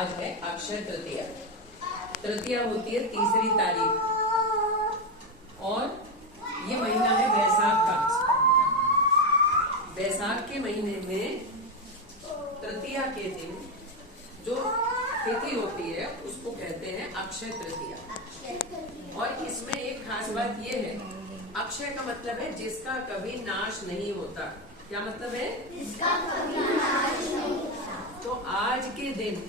आज है अक्षय तृतीया। तृतीया होती है तीसरी तारीख और ये महीना है वैशाख का। वैशाख के महीने में तृतीया के दिन जो तिथि होती है उसको कहते हैं अक्षय तृतीया। और इसमें एक खास बात ये है, अक्षय का मतलब है जिसका कभी नाश नहीं होता। क्या मतलब है? जिसका कभी नाश नहीं होता। तो आज के दिन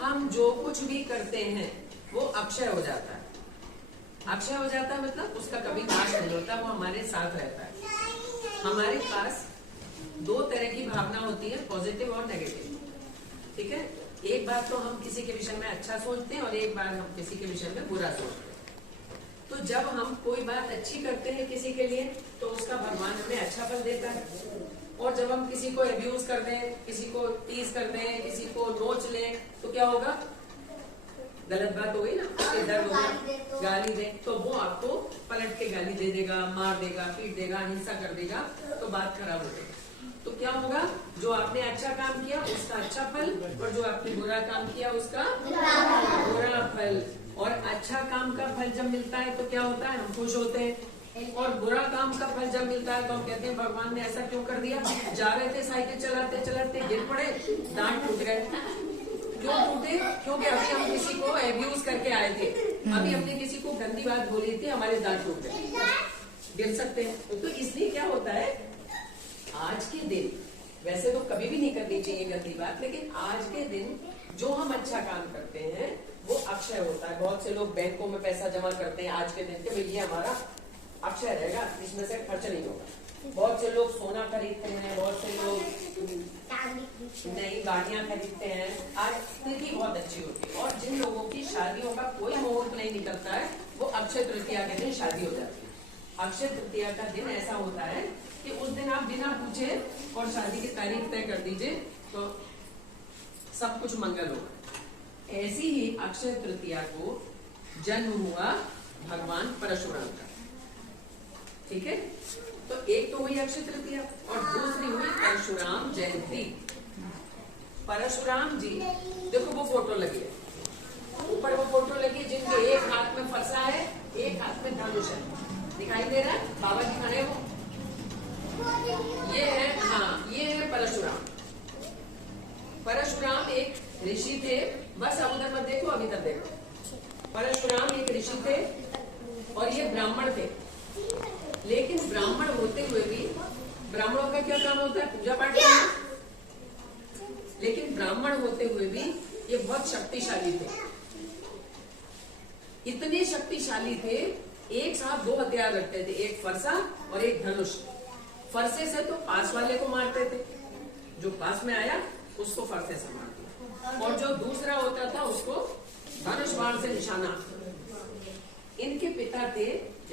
हम जो कुछ भी करते हैं वो अक्षय हो जाता है। अक्षय हो जाता है मतलब उसका कभी नाश नहीं होता, वो हमारे साथ रहता है। हमारे पास दो तरह की भावना होती है, पॉजिटिव और नेगेटिव। ठीक है, एक बार तो हम किसी के विषय में अच्छा सोचते हैं और एक बार हम किसी के विषय में बुरा सोचते हैं। तो जब हम कोई बात अच्छी करते हैं किसी के लिए तो उसका भगवान हमें अच्छा फल देता है। और जब हम किसी को एब्यूज कर दें, किसी को टीज कर दें, किसी को नोच लें तो क्या होगा? गलत बात हो गई ना, उसके दर्द होगा, गाली दे तो वो आपको पलट के गाली दे देगा, मार देगा, पीट देगा, हिंसा कर देगा, तो बात खराब हो जाएगी। तो क्या होगा? जो आपने अच्छा काम किया उसका अच्छा फल और जो आपने बुरा काम किया उसका बुरा फल। और अच्छा काम का फल जब मिलता है तो क्या होता है? हम खुश होते हैं। और बुरा काम का फल जब मिलता है तो हम कहते हैं भगवान ने ऐसा क्यों कर दिया? जा रहे थे साइकिल चलाते चलाते गिर पड़े, दांत टूट गए। क्यों टूटे? क्योंकि अभी हम किसी को एब्यूज करके आए थे, अभी हमने किसी को गंदी बात बोली थी, हमारे दांत टूट गए, गिर सकते हैं। तो इसलिए क्या होता है, आज के दिन वैसे तो कभी भी नहीं करनी चाहिए गंदी बात, लेकिन आज के दिन जो हम अच्छा काम करते हैं वो अक्षय होता है। बहुत से लोग बैंकों में पैसा जमा करते हैं आज के दिन के, भाई ये हमारा अक्षय रहेगा, इसमें से खर्च नहीं होगा। बहुत से लोग सोना खरीदते हैं, बहुत से लोग नई गाड़ियां खरीदते हैं। आज तिथि बहुत अच्छी होती है। और जिन लोगों की शादियों का कोई मुहूर्त नहीं निकलता है वो अक्षय तृतीया के दिन शादी हो जाती है। अक्षय तृतीया का दिन ऐसा होता है कि उस दिन आप बिना पूछे और शादी की तारीख तय कर दीजिए तो सब कुछ मंगल होगा। ऐसी ही अक्षय तृतीया को जन्म हुआ भगवान परशुराम का। ठीक है, तो एक तो हुई अक्षय तृतीया और दूसरी हुई परशुराम जयंती। परशुराम जी, देखो वो फोटो लगी है, ऊपर वो फोटो लगी जिनके एक हाथ में फरसा है, एक हाथ में धनुष है। दिखाई दे रहा है? बाबा जी खड़े हो, ये है, हाँ ये है परशुराम। परशुराम एक ऋषि थे। बस अब उधर मत देखो, अभी तक देखो। परशुराम एक ऋषि थे और ये ब्राह्मण थे। लेकिन ब्राह्मण होते हुए भी, ब्राह्मणों का क्या काम होता है? पूजा पाठ करना। लेकिन ब्राह्मण होते हुए भी ये बहुत शक्तिशाली थे। इतने शक्तिशाली थे, एक साथ दो हथियार रखते थे, एक फरसा और एक धनुष। फरसे से तो पास वाले को मारते थे, जो पास में आया उसको फरसे से मार दिया, और जो दूसरा होता था उसको धनुष बाण से निशाना। इनके पिता थे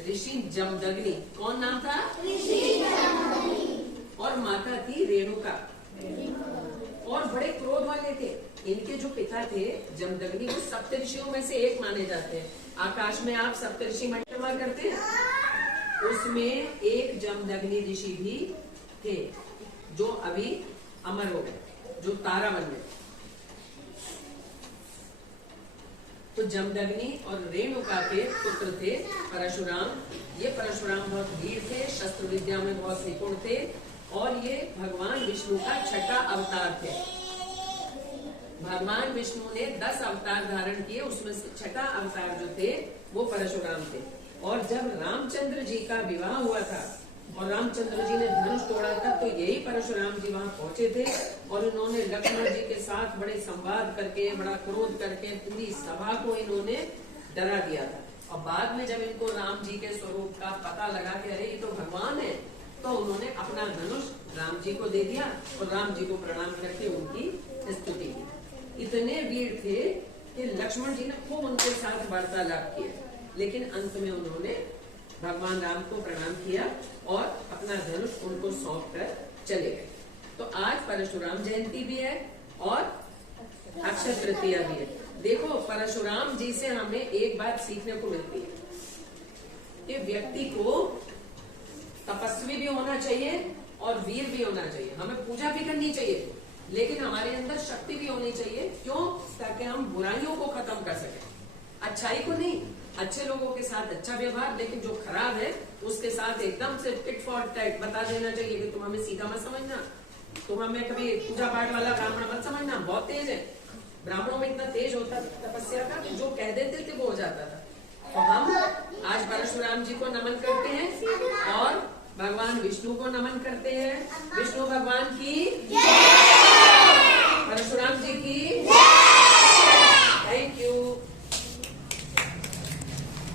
ऋषि जमदग्नि। कौन नाम था? ऋषि जमदग्नि। और माता थी रेणुका। और बड़े क्रोध वाले थे। इनके जो पिता थे जमदग्नि, वो सप्तऋषियों में से एक माने जाते हैं। आकाश में आप सप्तऋषि मंडल करते हैं, उसमें एक जमदग्नि ऋषि भी थे जो अभी अमर हो गए, जो तारा बन गए। तो जमदग्नि और रेणुका के पुत्र थे परशुराम। ये परशुराम बहुत वीर थे, शस्त्र विद्या में बहुत निपुण थे और ये भगवान विष्णु का छठा अवतार थे। भगवान विष्णु ने 10 अवतार धारण किए, उसमें से छठा अवतार जो थे वो परशुराम थे। और जब रामचंद्र जी का विवाह हुआ था और रामचंद्र जी ने धनुष तोड़ा था तो यही परशुराम जी वहां पहुंचे थे और इन्होंने लक्ष्मण जी के साथ बड़े संवाद करके, बड़ा क्रोध करके पूरी सभा को इन्होंने डरा दिया था। और बाद में जब इनको राम जी के स्वरूप का पता लगा कि अरे ये तो भगवान है, तो उन्होंने अपना धनुष राम जी को दे दिया और राम जी को प्रणाम करके उनकी स्तुति की। इतने वीर थे कि लक्ष्मण जी ने खूब उनके साथ वार्तालाप किया, लेकिन अंत में उन्होंने भगवान राम को प्रणाम किया और अपना धनुष उनको सौंप कर चले गए। तो आज परशुराम जयंती भी है और अक्षय तृतीया भी है। देखो, परशुराम जी से हमें एक बात सीखने को मिलती है कि व्यक्ति को तपस्वी भी होना चाहिए और वीर भी होना चाहिए। हमें पूजा भी करनी चाहिए, लेकिन हमारे अंदर शक्ति भी होनी चाहिए। क्यों? ताकि हम हम बुराइयों को खत्म कर सके, अच्छाई को नहीं। अच्छे लोगों के साथ अच्छा व्यवहार, लेकिन जो खराब है उसके साथ एकदम से टिट फॉर टैट बता देना चाहिए कि तुम हमें सीधा मत समझना, तुम हमें कभी पूजा पाठ वाला ब्राह्मण मत समझना, बहुत तेज है। ब्राह्मणों में इतना तेज होता था तपस्या का कि जो कह देते थे वो हो जाता था। तो हम आज परशुराम जी को नमन करते हैं और भगवान विष्णु को नमन करते हैं। विष्णु भगवान की